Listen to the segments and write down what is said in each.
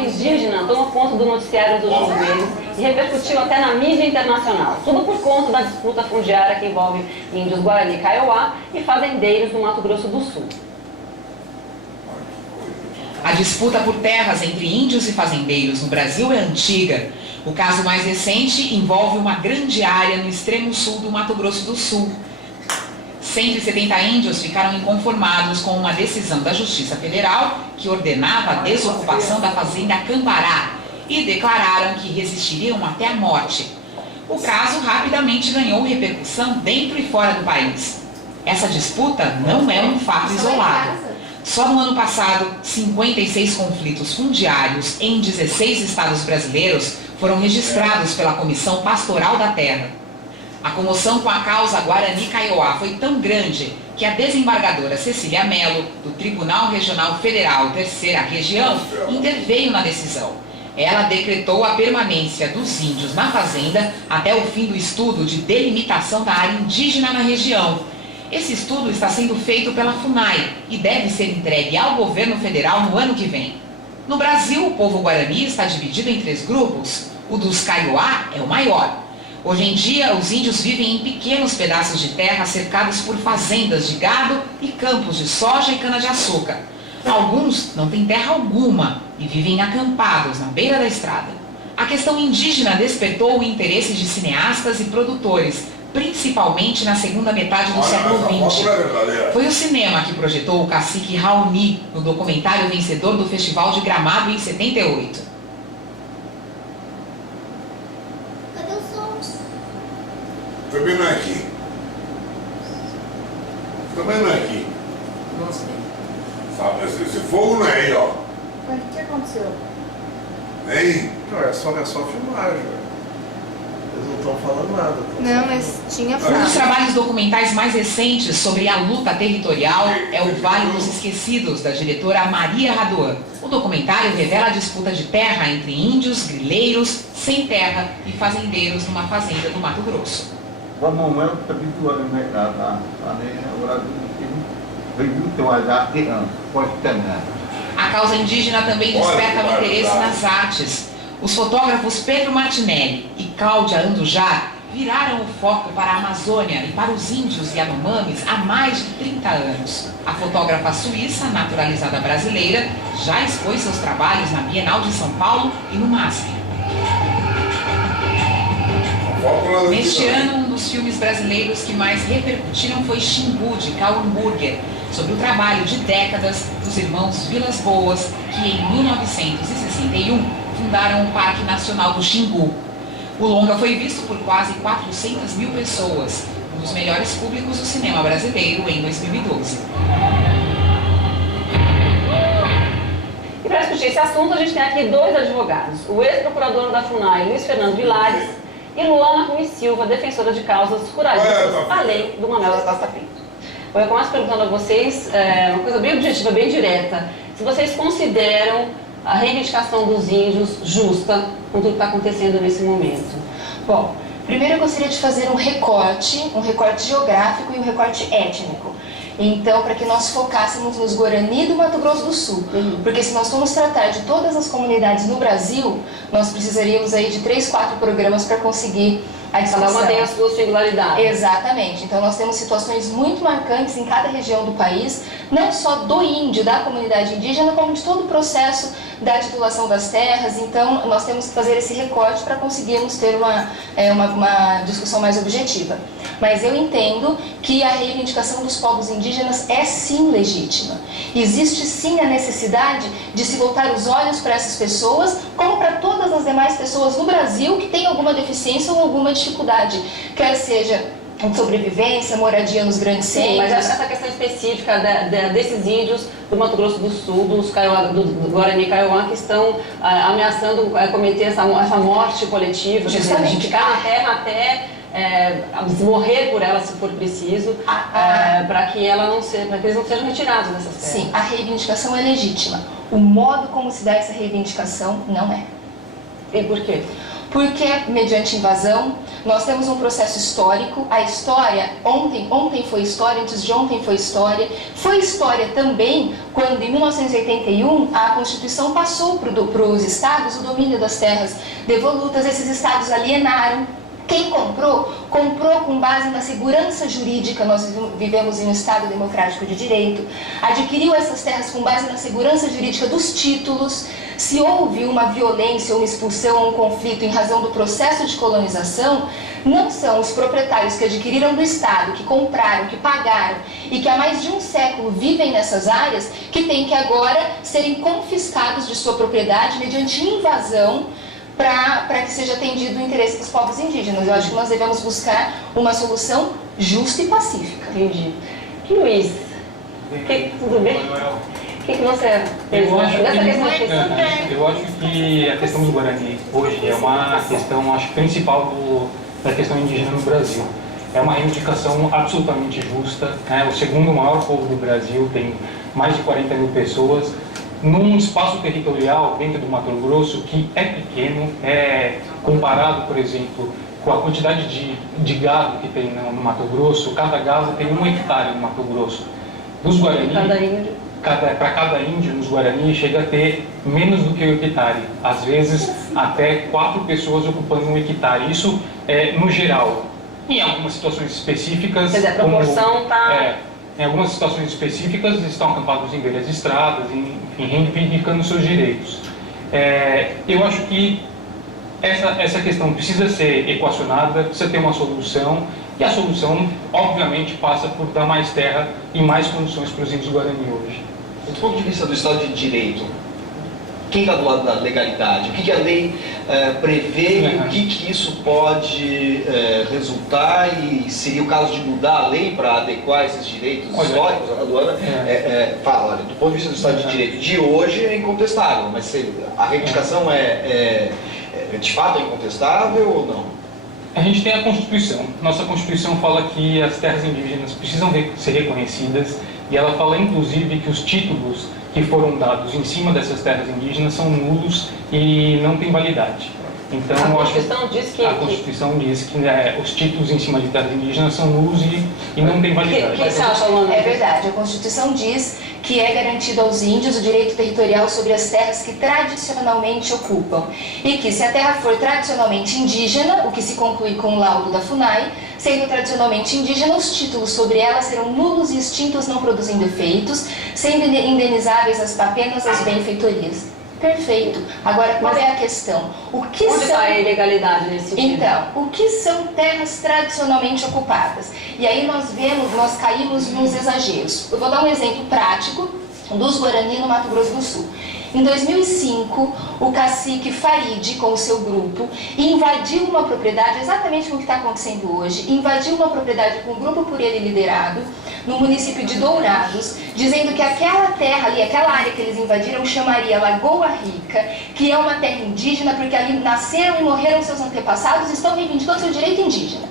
Indígena tomou conta do noticiário dos últimos meses e repercutiu até na mídia internacional. Tudo por conta da disputa fundiária que envolve índios Guarani Kaiowá e fazendeiros do Mato Grosso do Sul. A disputa por terras entre índios e fazendeiros no Brasil é antiga. O caso mais recente envolve uma grande área no extremo sul do Mato Grosso do Sul. 170 índios ficaram inconformados com uma decisão da Justiça Federal que ordenava a desocupação da fazenda Cambará e declararam que resistiriam até a morte. O caso rapidamente ganhou repercussão dentro e fora do país. Essa disputa não é um fato isolado. Só no ano passado, 56 conflitos fundiários em 16 estados brasileiros foram registrados pela Comissão Pastoral da Terra. A comoção com a causa Guarani Kaiowá foi tão grande que a desembargadora Cecília Mello, do Tribunal Regional Federal, Terceira Região, interveio na decisão. Ela decretou a permanência dos índios na fazenda até o fim do estudo de delimitação da área indígena na região. Esse estudo está sendo feito pela FUNAI e deve ser entregue ao governo federal no ano que vem. No Brasil, o povo guarani está dividido em 3 grupos. O dos Kaiowá é o maior. Hoje em dia, os índios vivem em pequenos pedaços de terra cercados por fazendas de gado e campos de soja e cana-de-açúcar. Alguns não têm terra alguma e vivem acampados na beira da estrada. A questão indígena despertou o interesse de cineastas e produtores, principalmente na segunda metade do século XX. Foi o cinema que projetou o cacique Raoni no documentário vencedor do Festival de Gramado em 78. Também não é aqui. Também não é aqui. Não sei. Sabe, esse fogo não é aí, ó. Mas o que aconteceu? Nem. Não, é só filmagem. Eles não estão falando nada. Não, mas tinha Um dos frase. trabalhos documentais mais recentes sobre a luta territorial é o Vale dos Esquecidos, da diretora Maria Raduan. O documentário revela a disputa de terra entre índios, grileiros, sem terra e fazendeiros numa fazenda do Mato Grosso. A causa indígena também desperta o interesse nas artes. Os fotógrafos Pedro Martinelli e Cláudia Andujar viraram o foco para a Amazônia e para os índios Yanomamis há mais de 30 anos. A fotógrafa suíça, naturalizada brasileira, já expôs seus trabalhos na Bienal de São Paulo e no MASP. Neste ano, um dos filmes brasileiros que mais repercutiram foi Xingu, de Karl Burger, sobre o trabalho de décadas dos irmãos Vilas Boas, que em 1961 fundaram o Parque Nacional do Xingu. O longa foi visto por quase 400 mil pessoas, um dos melhores públicos do cinema brasileiro em 2012. E para discutir esse assunto, a gente tem aqui 2 advogados. O ex-procurador da FUNAI, Luiz Fernando Vilares, e Luana Ruiz Silva, defensora de causas ruralistas, além do Manuel da Costa Pinto. Eu começo perguntando a vocês, uma coisa bem objetiva, bem direta, se vocês consideram a reivindicação dos índios justa com tudo que está acontecendo nesse momento. Bom, primeiro eu gostaria de fazer um recorte geográfico e um recorte étnico. Então, para que nós focássemos nos Guarani do Mato Grosso do Sul. Porque se nós formos tratar de todas as comunidades no Brasil, nós precisaríamos aí de 3, 4 programas para conseguir a discussão. Cada uma tem as suas singularidades. Exatamente. Então, nós temos situações muito marcantes em cada região do país, não só do índio, da comunidade indígena, como de todo o processo da titulação das terras. Então, nós temos que fazer esse recorte para conseguirmos ter uma discussão mais objetiva. Mas eu entendo que a reivindicação dos povos indígenas é sim legítima. Existe sim a necessidade de se voltar os olhos para essas pessoas, como para todas as demais pessoas no Brasil que têm alguma deficiência ou alguma dificuldade, quer seja sobrevivência, moradia nos grandes centros. Sim, mas essa questão específica desses índios do Mato Grosso do Sul, do Guarani Kaiowá, que estão ameaçando cometer essa morte coletiva, justamente, de ficar na terra até morrer por ela se for preciso, para que eles não sejam retirados dessas terras. Sim, a reivindicação é legítima. O modo como se dá essa reivindicação não é. E por quê? porque mediante invasão. Nós temos um processo histórico, a história, ontem foi história, antes de ontem foi história também quando em 1981 a Constituição passou para os estados o domínio das terras devolutas, esses estados alienaram. Quem comprou, comprou com base na segurança jurídica, nós vivemos em um Estado democrático de direito, adquiriu essas terras com base na segurança jurídica dos títulos. Se houve uma violência, uma expulsão ou um conflito em razão do processo de colonização, não são os proprietários que adquiriram do Estado, que compraram, que pagaram e que há mais de um século vivem nessas áreas, que têm que agora serem confiscados de sua propriedade mediante invasão, para que seja atendido o interesse dos povos indígenas. Eu acho que nós devemos buscar uma solução justa e pacífica. Entendi. Luiz, tudo bem? O que você pensa dessa questão específica? Eu acho que a questão do Guarani hoje é uma questão, acho, principal da questão indígena no Brasil. É uma reivindicação absolutamente justa, né? O segundo maior povo do Brasil, tem mais de 40 mil pessoas, num espaço territorial dentro do Mato Grosso que é pequeno, comparado, por exemplo, com a quantidade de gado que tem no Mato Grosso. Cada gado tem 1 hectare no Mato Grosso. Dos Guarani, para cada índio nos Guarani chega a ter menos do que 1 hectare, às vezes até 4 pessoas ocupando 1 hectare. Isso no geral. Em algumas situações específicas, quer dizer, a proporção está... Em algumas situações específicas, estão acampados em beiras de estradas, enfim, reivindicando seus direitos. Eu acho que essa questão precisa ser equacionada, precisa ter uma solução, e a solução, obviamente, passa por dar mais terra e mais condições para os índios Guarani hoje. Do ponto de vista do Estado de Direito, quem está do lado da legalidade? O que a lei prevê e o que isso pode resultar, e seria o caso de mudar a lei para adequar esses direitos históricos? A Luana fala, olha, do ponto de vista do Estado de Direito de hoje é incontestável, mas a reivindicação de fato é incontestável ou não? A gente tem a Constituição. Nossa Constituição fala que as terras indígenas precisam ser reconhecidas, e ela fala inclusive que os títulos que foram dados em cima dessas terras indígenas são nulos e não têm validade. Então, a Constituição diz que... A Constituição diz que os títulos em cima de terras indígenas são nulos e não têm validade. O que você acha, Luana? É verdade. A Constituição diz que é garantido aos índios o direito territorial sobre as terras que tradicionalmente ocupam. E que, se a terra for tradicionalmente indígena, o que se conclui com o laudo da FUNAI, sendo tradicionalmente indígena, os títulos sobre ela serão nulos e extintos, não produzindo efeitos, sendo indenizáveis apenas as benfeitorias. Perfeito. Agora, qual é a questão? Onde está a ilegalidade nesse sentido? Então, o que são terras tradicionalmente ocupadas? E aí nós caímos nos exageros. Eu vou dar um exemplo prático dos Guarani no Mato Grosso do Sul. Em 2005, o cacique Farid, com o seu grupo, invadiu uma propriedade, exatamente como o que está acontecendo hoje, invadiu uma propriedade com um grupo por ele liderado, no município de Dourados, dizendo que aquela terra ali, aquela área que eles invadiram, chamaria Lagoa Rica, que é uma terra indígena, porque ali nasceram e morreram seus antepassados e estão reivindicando seu direito indígena.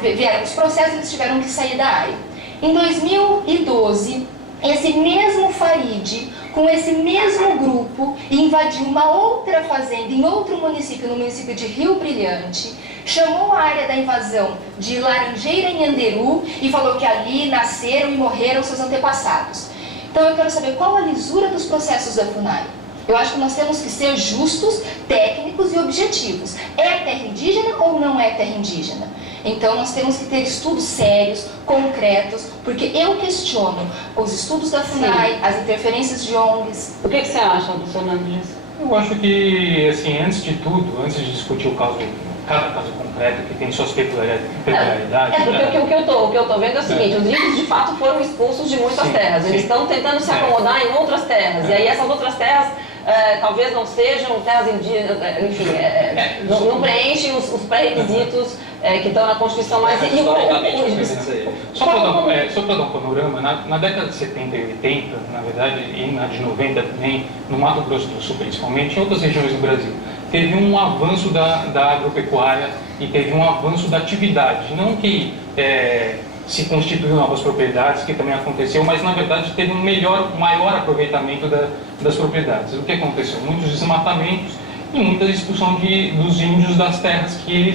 Vieram os processos e eles tiveram que sair da área. Em 2012, esse mesmo Farid, com esse mesmo grupo, invadiu uma outra fazenda em outro município, no município de Rio Brilhante, chamou a área da invasão de Laranjeira em Anderu e falou que ali nasceram e morreram seus antepassados. Então eu quero saber qual a lisura dos processos da FUNAI. Eu acho que nós temos que ser justos, técnicos e objetivos. É terra indígena ou não é terra indígena? Então nós temos que ter estudos sérios, concretos, porque eu questiono os estudos da FUNAI, as interferências de ONGs. O que você acha, doutor Nandes? Eu acho que, assim, antes de tudo, antes de discutir cada caso concreto que tem suas peculiaridades... Porque o que eu estou vendo é o seguinte, os índios de fato foram expulsos de muitas terras, eles estão tentando se acomodar em outras terras, e aí essas outras terras talvez não sejam terras indígenas, enfim, não preenchem os pré-requisitos que estão na Constituição, mas... Só para dar um panorama, na década de 70 e 80, na verdade, e na de 90 também, no Mato Grosso do Sul principalmente, em outras regiões do Brasil, teve um avanço da agropecuária e teve um avanço da atividade. Não que se constituíram novas propriedades, que também aconteceu, mas na verdade teve um maior aproveitamento das propriedades. O que aconteceu? Muitos desmatamentos e muita expulsão dos índios das terras que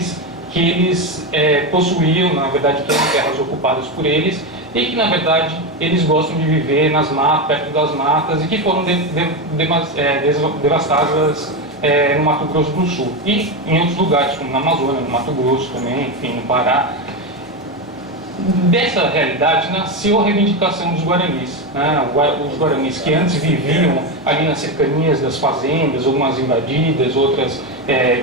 eles possuíam, na verdade que eram terras ocupadas por eles, e que na verdade eles gostam de viver nas matas, perto das matas, e que foram devastadas no Mato Grosso do Sul e em outros lugares, como na Amazônia, no Mato Grosso também, enfim, no Pará. Dessa realidade nasceu a reivindicação dos guaranis, né? Os guaranis que antes viviam ali nas cercanias das fazendas, algumas invadidas, outras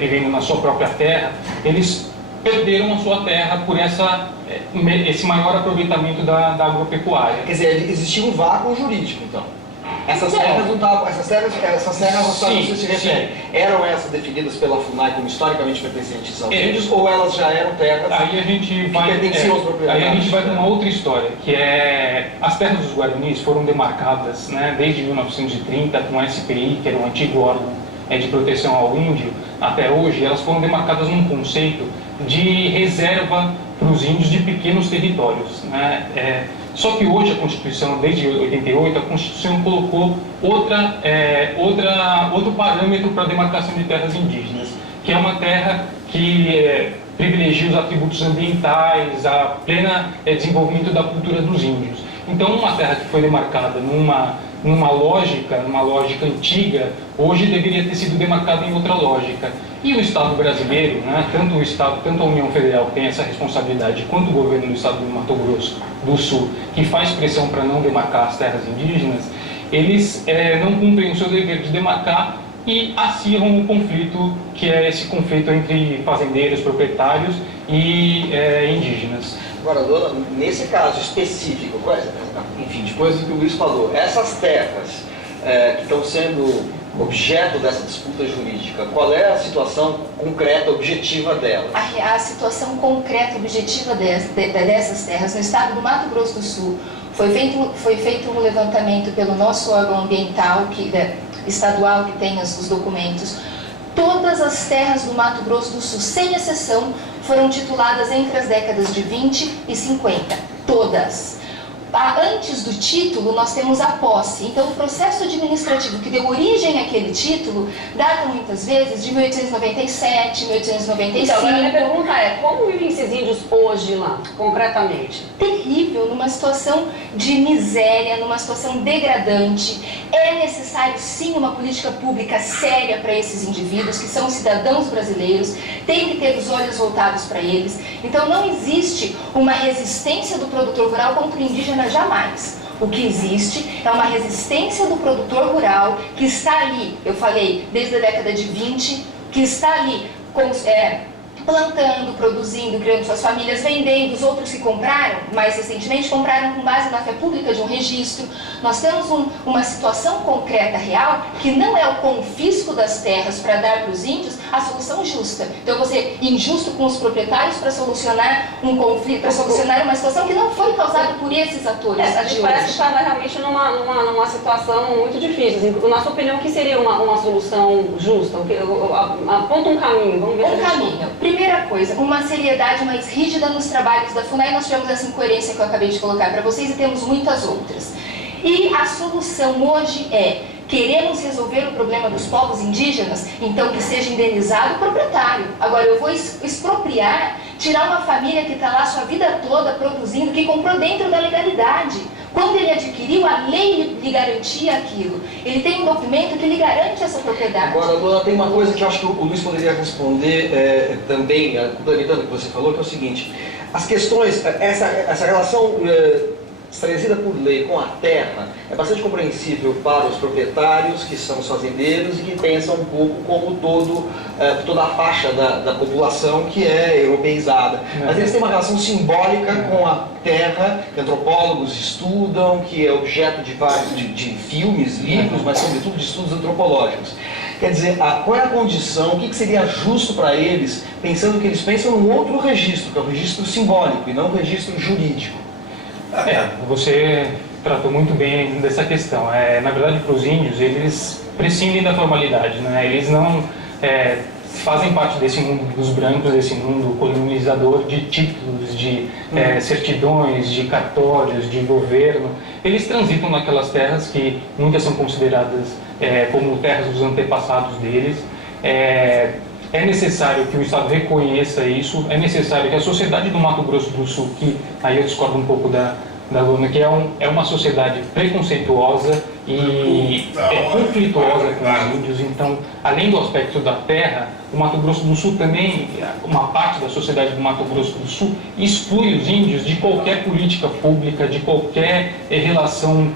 vivendo na sua própria terra, eles perderam a sua terra por esse maior aproveitamento da agropecuária. Quer dizer, existia um vácuo jurídico, então. Essas terras não estavam, essas terras você se refere, eram essas definidas pela FUNAI como historicamente pertencentes aos índios, ou elas já eram terras que pertenciam aos proprietários? Aí a gente vai para uma outra história, que é as terras dos guaranis foram demarcadas, né, desde 1930 com o SPI, que era o antigo órgão de proteção ao índio, até hoje, elas foram demarcadas num conceito de reserva para os índios de pequenos territórios, né? Só que hoje a Constituição, desde 88, a Constituição colocou outro parâmetro para a demarcação de terras indígenas, que é uma terra que privilegia os atributos ambientais, a plena desenvolvimento da cultura dos índios. Então, uma terra que foi demarcada numa lógica antiga, hoje deveria ter sido demarcada em outra lógica. E o Estado brasileiro, né, tanto a União Federal que tem essa responsabilidade, quanto o governo do Estado do Mato Grosso do Sul, que faz pressão para não demarcar as terras indígenas, eles não cumprem o seu dever de demarcar e acirram o conflito, que é esse conflito entre fazendeiros, proprietários e indígenas. Agora, dona, nesse caso específico, enfim, depois do que o Luiz falou, essas terras que estão sendo objeto dessa disputa jurídica, qual é a situação concreta, objetiva delas? A situação concreta, objetiva dessas terras no estado do Mato Grosso do Sul foi feito um levantamento pelo nosso órgão ambiental estadual que tem os documentos. Todas as terras do Mato Grosso do Sul, sem exceção, foram tituladas entre as décadas de 20 e 50. Todas. Antes do título, nós temos a posse. Então, o processo administrativo que deu origem àquele título data muitas vezes de 1897, 1895. Então, a minha pergunta é, como vivem esses índios hoje lá, concretamente? Terrível, numa situação de miséria, numa situação degradante. É necessário, sim, uma política pública séria para esses indivíduos, que são cidadãos brasileiros, tem que ter os olhos voltados para eles. Então, não existe uma resistência do produtor rural contra o indígena, jamais. O que existe é uma resistência do produtor rural que está ali, eu falei, desde a década de 20, que está ali plantando, produzindo, criando suas famílias, vendendo. Os outros que compraram, mais recentemente, compraram com base na fé pública de um registro. Nós temos uma situação concreta, real, que não é o confisco das terras para dar para os índios a solução justa. Então, você injusto com os proprietários para solucionar um conflito, para solucionar uma situação que não foi causada por esses atores. A gente parece que estava realmente numa situação muito difícil. Na sua opinião, o que seria uma solução justa? Aponta um caminho, vamos ver. Um caminho. Primeira coisa, uma seriedade mais rígida nos trabalhos da FUNAI. Nós tivemos essa incoerência que eu acabei de colocar para vocês e temos muitas outras. E a solução hoje é: queremos resolver o problema dos povos indígenas, então que seja indenizado o proprietário. Agora, eu vou expropriar, tirar uma família que está lá sua vida toda produzindo, que comprou dentro da legalidade. Quando ele adquiriu, a lei lhe garantia aquilo. Ele tem um documento que lhe garante essa propriedade. Agora, dona, tem uma coisa que eu acho que o Luiz poderia responder também, complementando o que você falou, que é o seguinte: as questões, essa relação estabelecida por lei com a terra é bastante compreensível para os proprietários, que são os fazendeiros e que pensam um pouco como toda a faixa da população que é europeizada. Mas eles têm uma relação simbólica com a terra, que antropólogos estudam, que é objeto de filmes, livros, mas sobretudo de estudos antropológicos. Quer dizer, qual é a condição, o que seria justo para eles, pensando que eles pensam num outro registro, que é o registro simbólico e não o registro jurídico? Você tratou muito bem dessa questão. Na verdade, para os índios, eles prescindem da formalidade, né? Eles não fazem parte desse mundo dos brancos, desse mundo colonizador de títulos, de certidões, de cartórios, de governo. Eles transitam naquelas terras que muitas são consideradas como terras dos antepassados deles, é necessário que o Estado reconheça isso, é necessário que a sociedade do Mato Grosso do Sul, que aí eu discordo um pouco da Luna, que é uma sociedade preconceituosa e conflituosa com os índios. Então, além do aspecto da terra, o Mato Grosso do Sul também, uma parte da sociedade do Mato Grosso do Sul, exclui os índios de qualquer política pública, de qualquer relação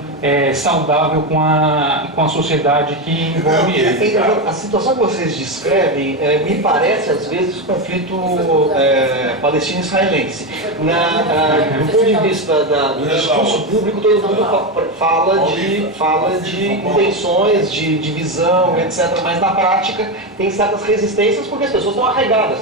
saudável com a sociedade que envolve eles. A situação que vocês descrevem me parece, às vezes, o conflito palestino-israelense. Do ponto de vista do discurso público, todo mundo fala de intenções, de divisão, etc. Mas, na prática, tem certas resistências porque as pessoas estão arraigadas.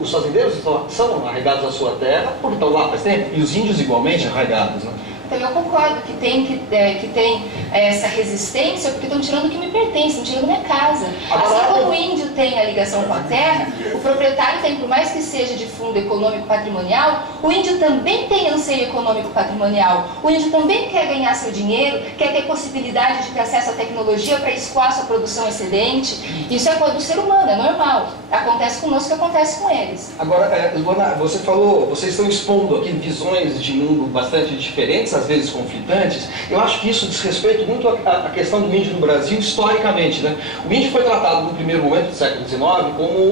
Os fazendeiros são arraigados à sua terra porque estão lá faz tempo, e os índios igualmente arraigados, né? Então eu concordo que tem essa resistência porque estão tirando o que me pertence, estão tirando minha casa. Assim como o índio tem a ligação com a terra, o proprietário tem, por mais que seja de fundo econômico patrimonial, o índio também tem anseio econômico patrimonial. O índio também quer ganhar seu dinheiro, quer ter possibilidade de ter acesso à tecnologia para escoar sua produção excedente. Isso é coisa do ser humano, é normal. Acontece conosco, que acontece com eles. Agora, Luana, você falou, vocês estão expondo aqui visões de mundo bastante diferentes, às vezes conflitantes. Eu acho que isso diz respeito muito à questão do índio no Brasil historicamente, né? O índio foi tratado no primeiro momento do século XIX como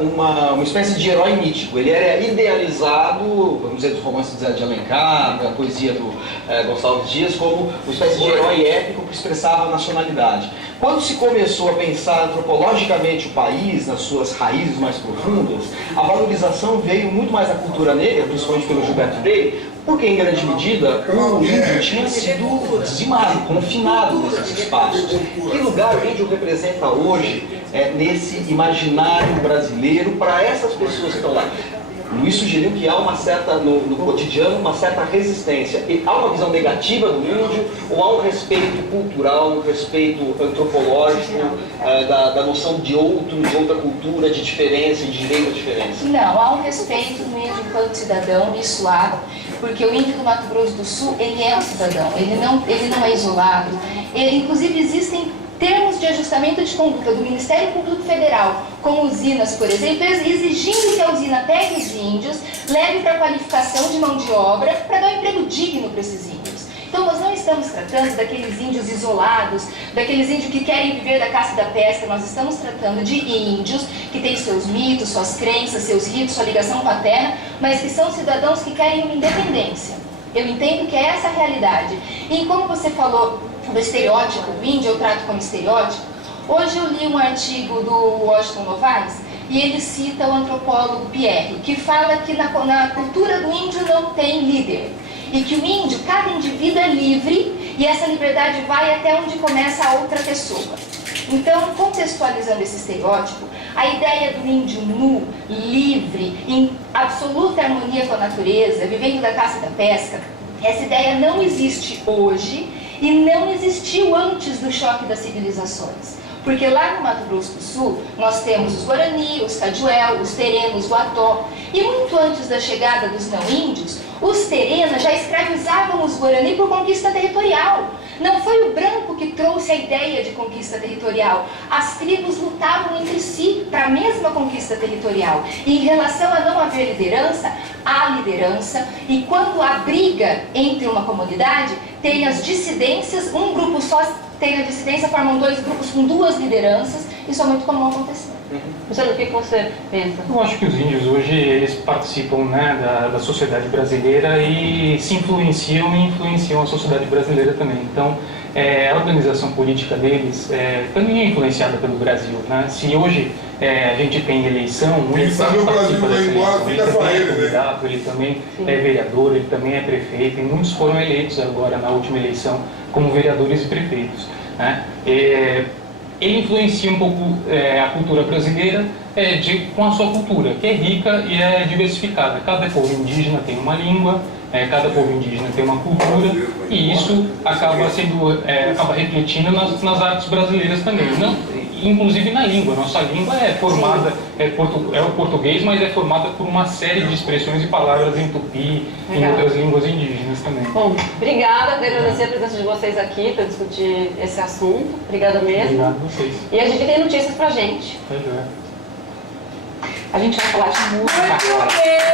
uma espécie de herói mítico. Ele era idealizado, vamos dizer, dos romances de Alencar, da poesia do Gonçalves Dias, como uma espécie de herói épico que expressava a nacionalidade. Quando se começou a pensar antropologicamente o país, nas suas raízes mais profundas, a valorização veio muito mais da cultura negra, principalmente pelo Gilberto Freire, porque, em grande medida, o índio tinha sido dizimado, confinado nesses espaços. Que lugar o índio representa hoje nesse imaginário brasileiro para essas pessoas que estão lá? Luiz sugeriu que há uma certa, no cotidiano, uma certa resistência. E há uma visão negativa do índio ou há um respeito cultural, um respeito antropológico da noção de outro, de outra cultura, de diferença, de direito à diferença? Não, há um respeito do índio enquanto cidadão, isso há, porque o índio do Mato Grosso do Sul, ele é um cidadão, ele não é isolado. Inclusive existem termos de ajustamento de conduta do Ministério Público Federal com usinas, por exemplo, exigindo que a usina pegue os índios, leve para a qualificação de mão de obra para dar um emprego digno para esses índios. Então nós não estamos tratando daqueles índios isolados, daqueles índios que querem viver da caça e da pesca, nós estamos tratando de índios que têm seus mitos, suas crenças, seus ritos, sua ligação com a terra, mas que são cidadãos que querem uma independência. Eu entendo que é essa a realidade. E como você falou do estereótipo, o índio eu trato como estereótipo. Hoje eu li um artigo do Washington Novaes e ele cita o antropólogo Pierre, que fala que na cultura do índio não tem líder. E que o índio, cada indivíduo é livre e essa liberdade vai até onde começa a outra pessoa. Então, contextualizando esse estereótipo, a ideia do índio nu, livre, em absoluta harmonia com a natureza, vivendo da caça e da pesca, essa ideia não existe hoje e não existiu antes do choque das civilizações. Porque lá no Mato Grosso do Sul, nós temos os Guarani, os Caduel, os Terena, os Guató. E muito antes da chegada dos não-índios, os Terena já escravizavam os Guarani por conquista territorial. Não foi o branco que trouxe a ideia de conquista territorial. As tribos lutavam entre si para a mesma conquista territorial. E em relação a não haver liderança, há liderança. E quando há briga entre uma comunidade, tem as dissidências, um grupo só tem a dissidência, formam dois grupos com duas lideranças. Isso é muito comum acontecer. Marcelo, o que você pensa? Eu acho que os índios hoje eles participam, né, da sociedade brasileira e se influenciam e influenciam a sociedade brasileira também. Então, a organização política deles também é influenciada pelo Brasil, né? Se hoje a gente tem eleição, o índio sabe o Brasil participa vai embora, dessa fica eleição, com ele ele, também é candidato, ele também é vereador, ele também é prefeito, e muitos foram eleitos agora na última eleição como vereadores e prefeitos, né? Ele influencia um pouco a cultura brasileira com a sua cultura, que é rica e é diversificada. Cada povo indígena tem uma língua, cada povo indígena tem uma cultura, e isso acaba refletindo nas artes brasileiras também. inclusive na língua. Nossa língua é formada, é o português, mas é formada por uma série de expressões e palavras em tupi e em outras línguas indígenas também. Bom, obrigada, quero agradecer a presença de vocês aqui para discutir esse assunto. Obrigada mesmo. Obrigado a vocês. E a gente tem notícias pra gente. Tá joia. A gente vai falar de música agora.